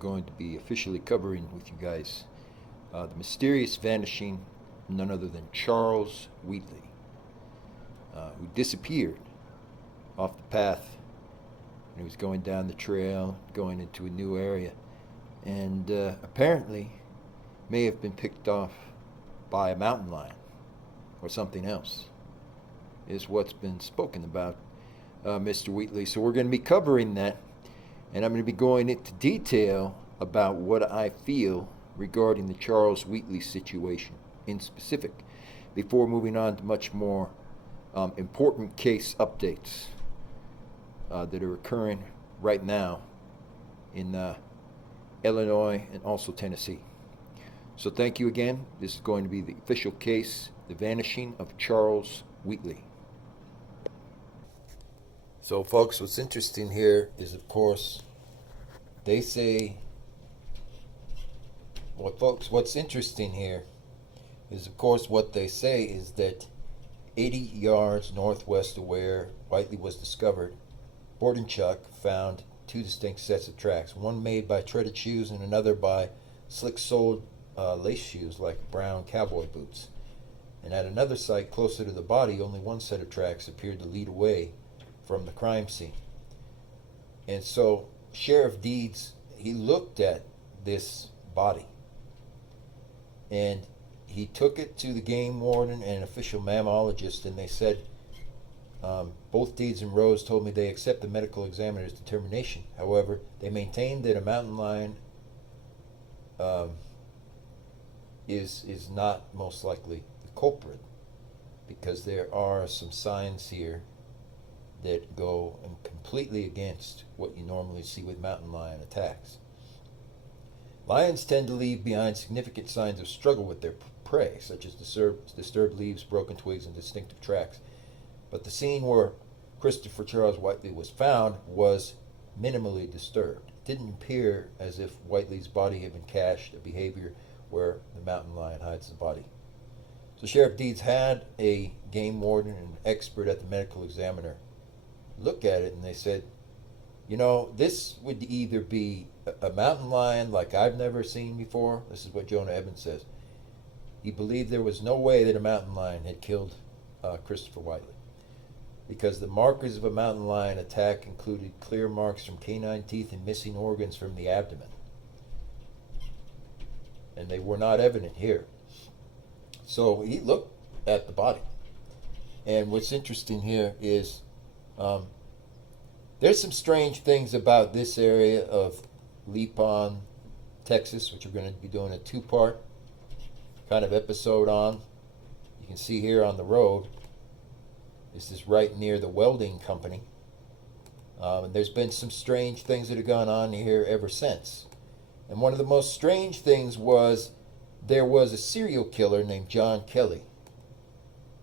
going to be officially covering with you guys the mysterious vanishing of none other than Charles Whiteley, who disappeared off the path. He was going down the trail, going into a new area, and apparently may have been picked off by a mountain lion or something else, is what's been spoken about Mr. Whiteley. So we're going to be covering that, and I'm going to be going into detail about what I feel regarding the Charles Whiteley situation in specific, before moving on to much more important case updates that are occurring right now in Illinois and also Tennessee. So thank you again. This is going to be the official case, the vanishing of Charles Whiteley. So folks, what's interesting here is, of course, they say, well folks, what's interesting here is, of course, what they say is that 80 yards northwest of where Whiteley was discovered, Warden Chuck found two distinct sets of tracks, one made by treaded shoes and another by slick-soled lace shoes like brown cowboy boots. And at another site closer to the body, only one set of tracks appeared to lead away from the crime scene. And so Sheriff Deeds, he looked at this body and he took it to the game warden and an official mammologist, and they said, both Deeds and Rose told me they accept the medical examiner's determination. However, they maintained that a mountain lion is not most likely the culprit, because there are some signs here that go completely against what you normally see with mountain lion attacks. Lions tend to leave behind significant signs of struggle with their prey, such as disturbed leaves, broken twigs, and distinctive tracks. But the scene where Christopher Charles Whiteley was found was minimally disturbed. It didn't appear as if Whiteley's body had been cached, a behavior where the mountain lion hides the body. So Sheriff Deeds had a game warden and an expert at the medical examiner look at it, and they said, you know, this would either be a mountain lion like I've never seen before. This is what Jonah Evans says. He believed there was no way that a mountain lion had killed Christopher Whiteley, because the markers of a mountain lion attack included clear marks from canine teeth and missing organs from the abdomen. And they were not evident here. So he looked at the body. And what's interesting here is there's some strange things about this area of Lepon, Texas, which we're going to be doing a two-part kind of episode on. You can see here on the road, this is right near the welding company. And there's been some strange things that have gone on here ever since. And one of the most strange things was there was a serial killer named John Kelly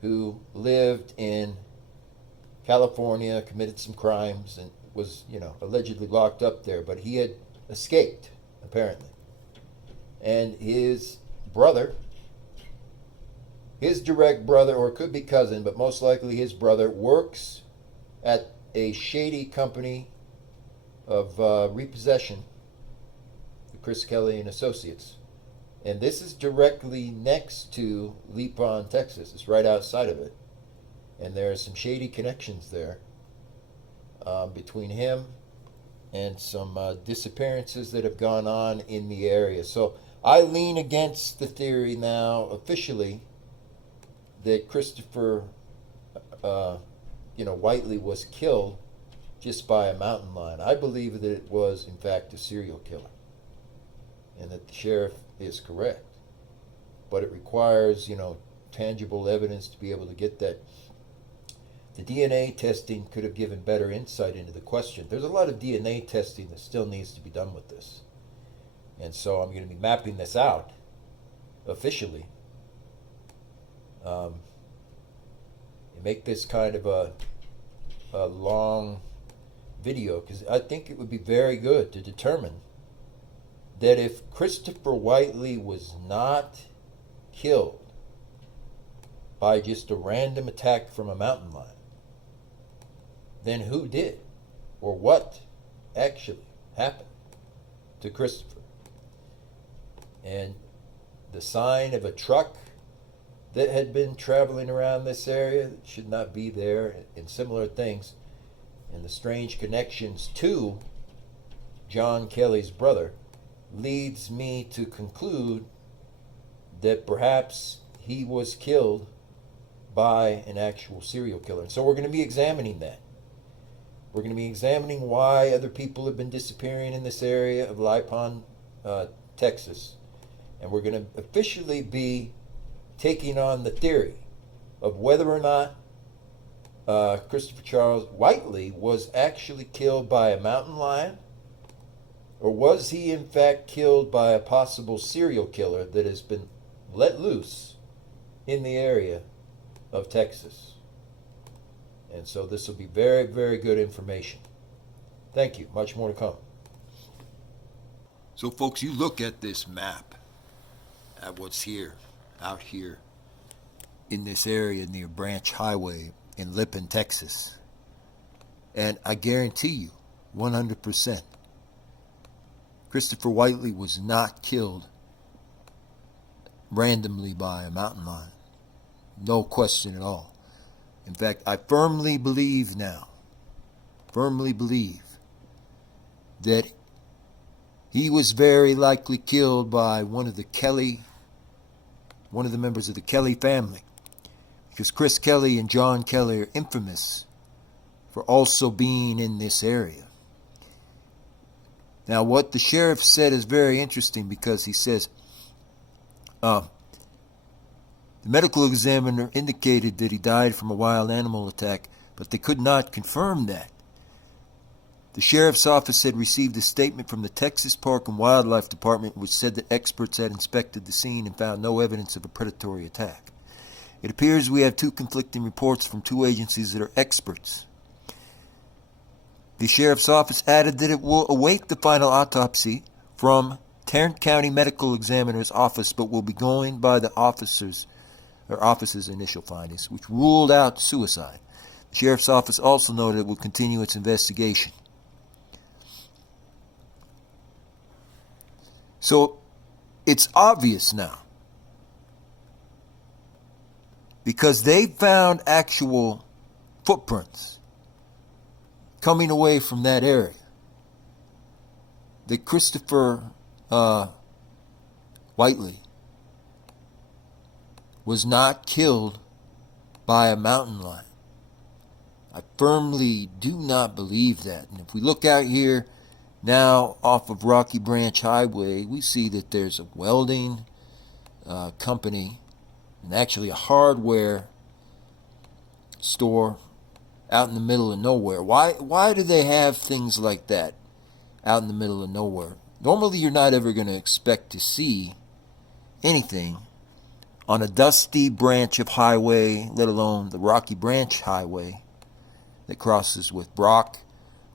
who lived in California, committed some crimes, and was, allegedly locked up there. But he had escaped, apparently. And his brother, his direct brother, or it could be cousin, but most likely his brother, works at a shady company of repossession, the Chris Kelly and Associates. And this is directly next to Lepon, Texas. It's right outside of it. And there are some shady connections there between him and some disappearances that have gone on in the area. So I lean against the theory now, officially, that Christopher Whiteley was killed just by a mountain lion. I believe that it was, in fact, a serial killer, and that the sheriff is correct. But it requires, tangible evidence to be able to get that. The DNA testing could have given better insight into the question. There's a lot of DNA testing that still needs to be done with this. And so I'm going to be mapping this out officially. And make this kind of a long video, because I think it would be very good to determine that if Christopher Whiteley was not killed by just a random attack from a mountain lion, then who did? Or what actually happened to Christopher. And the sign of a truck that had been traveling around this area that should not be there, and similar things, and the strange connections to John Kelly's brother, leads me to conclude that perhaps he was killed by an actual serial killer. And so we're going to be examining that. We're going to be examining why other people have been disappearing in this area of Lipon, Texas. And we're going to officially be taking on the theory of whether or not Christopher Charles Whiteley was actually killed by a mountain lion, or was he in fact killed by a possible serial killer that has been let loose in the area of Texas. And so this will be very, very good information. Thank you. Much more to come. So folks, you look at this map, at what's here, out here, in this area near Branch Highway in Lipon, Texas. And I guarantee you, 100%, Christopher Whiteley was not killed randomly by a mountain lion. No question at all. In fact, I firmly believe now, that he was very likely killed by one of the members of the Kelly family. Because Chris Kelly and John Kelly are infamous for also being in this area. Now, what the sheriff said is very interesting, because he says, the medical examiner indicated that he died from a wild animal attack, but they could not confirm that. The sheriff's office had received a statement from the Texas Park and Wildlife Department which said that experts had inspected the scene and found no evidence of a predatory attack. It appears we have two conflicting reports from two agencies that are experts. The sheriff's office added that it will await the final autopsy from Tarrant County Medical Examiner's office, but will be going by the office's initial findings, which ruled out suicide. The sheriff's office also noted it will continue its investigation. So it's obvious now, because they found actual footprints coming away from that area, that Christopher Whiteley was not killed by a mountain lion. I firmly do not believe that. And if we look out here now off of Rocky Branch Highway, we see that there's a welding company and actually a hardware store out in the middle of nowhere. Why do they have things like that out in the middle of nowhere? Normally you're not ever going to expect to see anything on a dusty branch of highway, let alone the Rocky Branch Highway that crosses with Brock,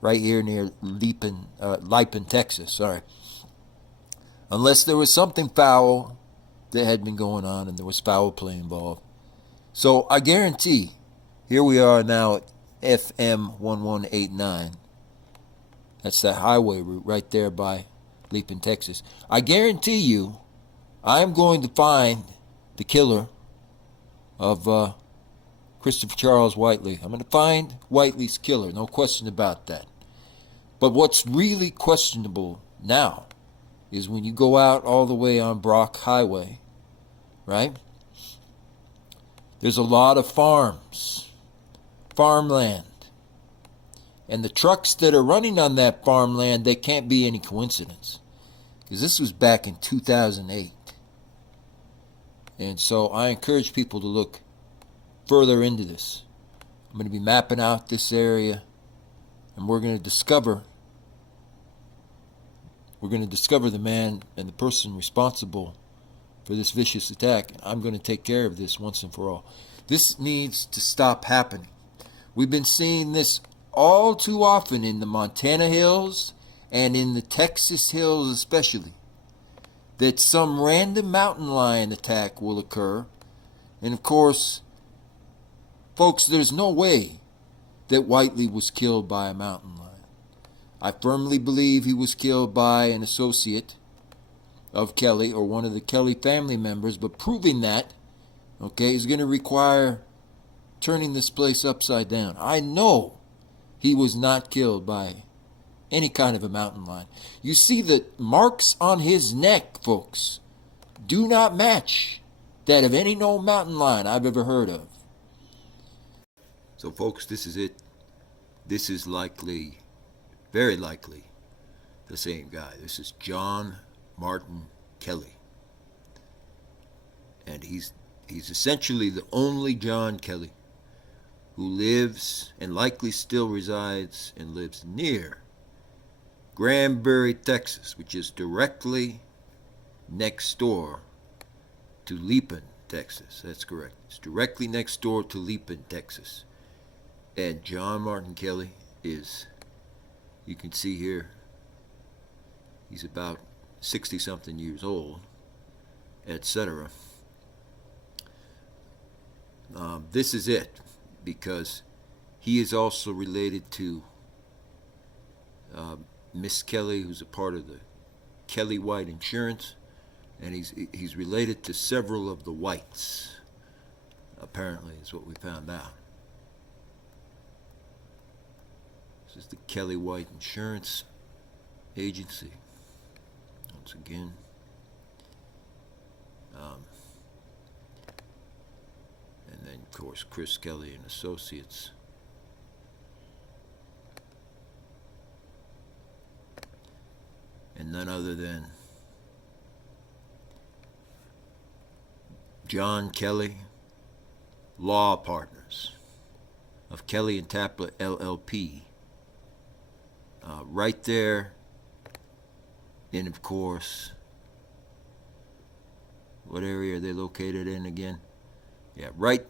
right here near Lipon, Texas. Sorry. Unless there was something foul that had been going on and there was foul play involved. So I guarantee, here we are now at FM 1189. That's that highway route right there by Lipon, Texas. I guarantee you, I'm going to find the killer of Christopher Charles Whiteley. I'm going to find Whiteley's killer, no question about that. But what's really questionable now is when you go out all the way on Brock Highway, right? There's a lot of farmland. And the trucks that are running on that farmland, they can't be any coincidence. Because this was back in 2008. And so I encourage people to look further into this. I'm going to be mapping out this area, and we're going to discover the man and the person responsible for this vicious attack. I'm going to take care of this once and for all. This needs to stop happening. We've been seeing this all too often in the Montana hills and in the Texas hills especially, that some random mountain lion attack will occur. And of course, folks, there's no way that Whiteley was killed by a mountain lion. I firmly believe he was killed by an associate of Kelly or one of the Kelly family members, but proving that, okay, is going to require turning this place upside down. I know he was not killed by any kind of a mountain lion. You see, the marks on his neck, folks, do not match that of any known mountain lion I've ever heard of. So, folks, this is it. This is likely, very likely, the same guy. This is John Martin Kelly. And he's essentially the only John Kelly who lives and likely still resides and lives near Granbury, Texas, which is directly next door to Leapin, Texas. That's correct. It's directly next door to Leapin, Texas. And John Martin Kelly is, you can see here, he's about 60-something years old, etc. This is it, because he is also related to Miss Kelly, who's a part of the Kelly White Insurance, and he's related to several of the Whites, apparently, is what we found out. This is the Kelly White Insurance Agency, once again. And then, of course, Chris Kelly and Associates. And none other than John Kelly, law partners of Kelly and Tapla LLP. Right there, and of course, what area are they located in again? Yeah, right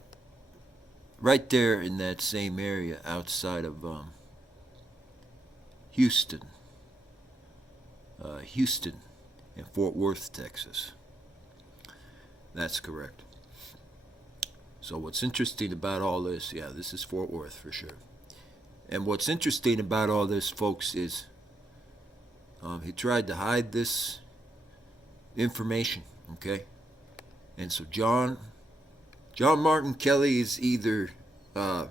there in that same area outside of Houston and Fort Worth, Texas. That's correct. So what's interesting about all this, yeah, this is Fort Worth for sure. And what's interesting about all this, folks, is he tried to hide this information, okay? And so John Martin Kelly is either, the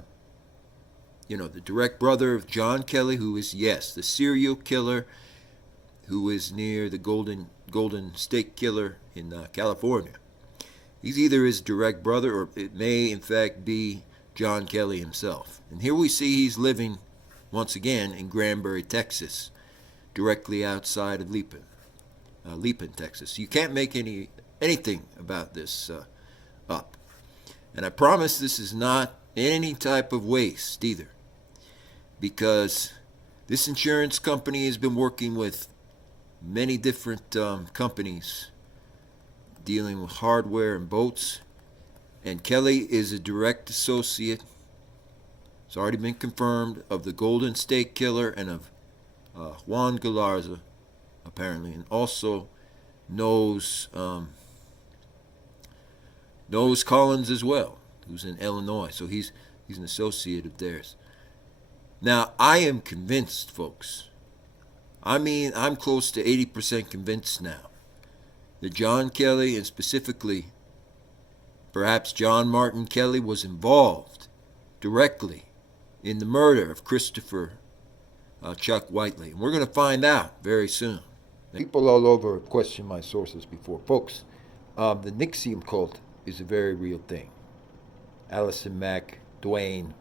direct brother of John Kelly, who is, yes, the serial killer who is near the Golden State Killer in California. He's either his direct brother, or it may, in fact, be John Kelly himself. And here we see he's living, once again, in Granbury, Texas, directly outside of Leapin, Texas. You can't make anything about this up. And I promise this is not any type of waste either, because this insurance company has been working with many different companies dealing with hardware and boats, and Kelly is a direct associate, it's already been confirmed, of the Golden State Killer and of Juan Galarza, apparently, and also knows Collins as well, who's in Illinois, so he's an associate of theirs. Now, I am convinced, folks, I'm close to 80% convinced now that John Kelly, and specifically perhaps John Martin Kelly, was involved directly in the murder of Christopher Chuck Whiteley. And we're going to find out very soon. People all over question my sources before. Folks, the NXIVM cult is a very real thing. Allison Mack, Dwayne,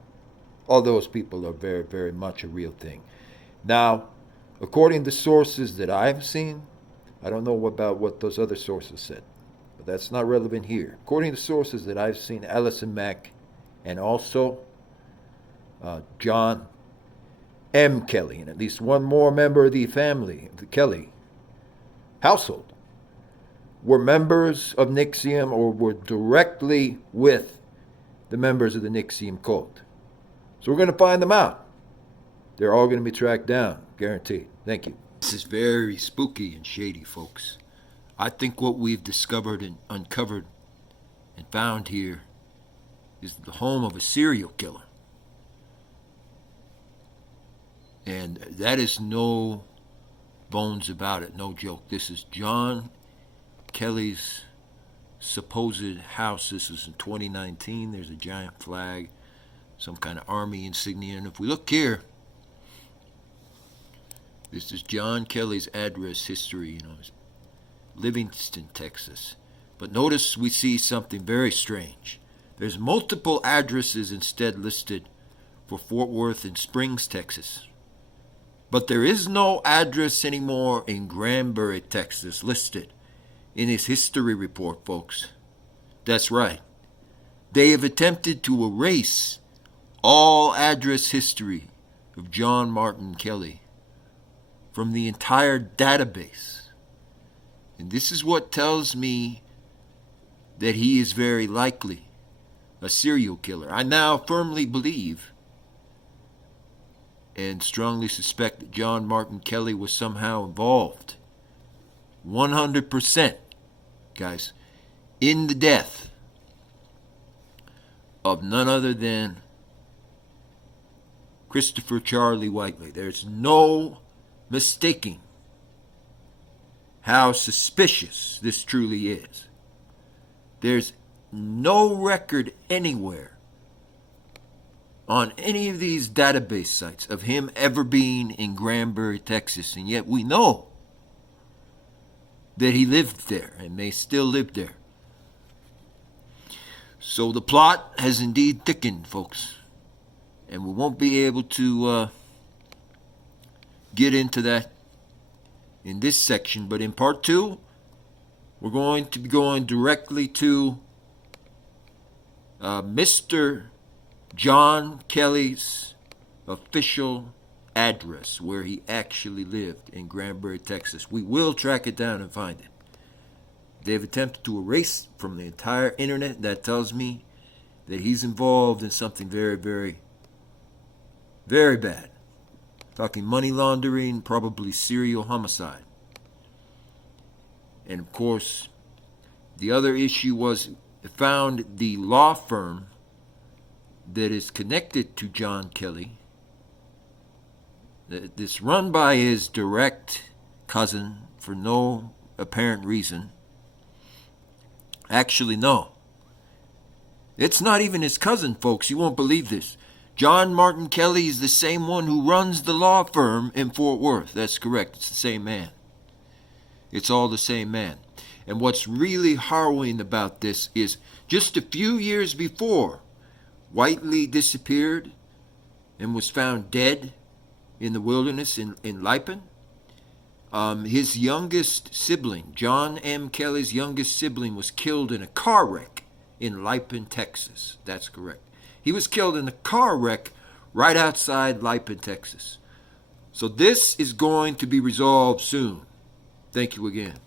all those people are very, very much a real thing. Now, according to sources that I've seen, I don't know about what those other sources said, but that's not relevant here. According to sources that I've seen, Allison Mack and also John M. Kelly, and at least one more member of the family, of the Kelly household, were members of NXIVM or were directly with the members of the NXIVM cult. So we're going to find them out. They're all going to be tracked down, guaranteed. Thank you. This is very spooky and shady, folks. I think what we've discovered and uncovered and found here is the home of a serial killer. And that is no bones about it, no joke. This is John Kelly's supposed house. This is in 2019. There's a giant flag, some kind of army insignia. And if we look here, this is John Kelly's address history, Livingston, Texas. But notice we see something very strange. There's multiple addresses instead listed for Fort Worth and Springs, Texas. But there is no address anymore in Granbury, Texas listed in his history report, folks. That's right. They have attempted to erase all address history of John Martin Kelly from the entire database. And this is what tells me that he is very likely a serial killer. I now firmly believe and strongly suspect that John Martin Kelly was somehow involved 100%, guys, in the death of none other than Christopher Charlie Whiteley. There's no mistaking how suspicious this truly is. There's no record anywhere on any of these database sites of him ever being in Granbury, Texas, and yet we know that he lived there and may still live there. So the plot has indeed thickened, folks, and we won't be able to get into that in this section, but in part 2, we're going to be going directly to Mr. John Kelly's official address where he actually lived in Granbury, Texas. We will track it down and find it. They've attempted to erase from the entire internet. That tells me that he's involved in something very, very, very bad. Talking money laundering, probably serial homicide. And of course, the other issue was found the law firm that is connected to John Kelly, this run by his direct cousin for no apparent reason. Actually, no. It's not even his cousin, folks. You won't believe this. John Martin Kelly is the same one who runs the law firm in Fort Worth. That's correct. It's the same man. It's all the same man. And what's really harrowing about this is just a few years before Whiteley disappeared and was found dead in the wilderness in Lipan, his youngest sibling, John M. Kelly's youngest sibling, was killed in a car wreck in Lipan, Texas. That's correct. He was killed in a car wreck right outside Lipan, Texas. So this is going to be resolved soon. Thank you again.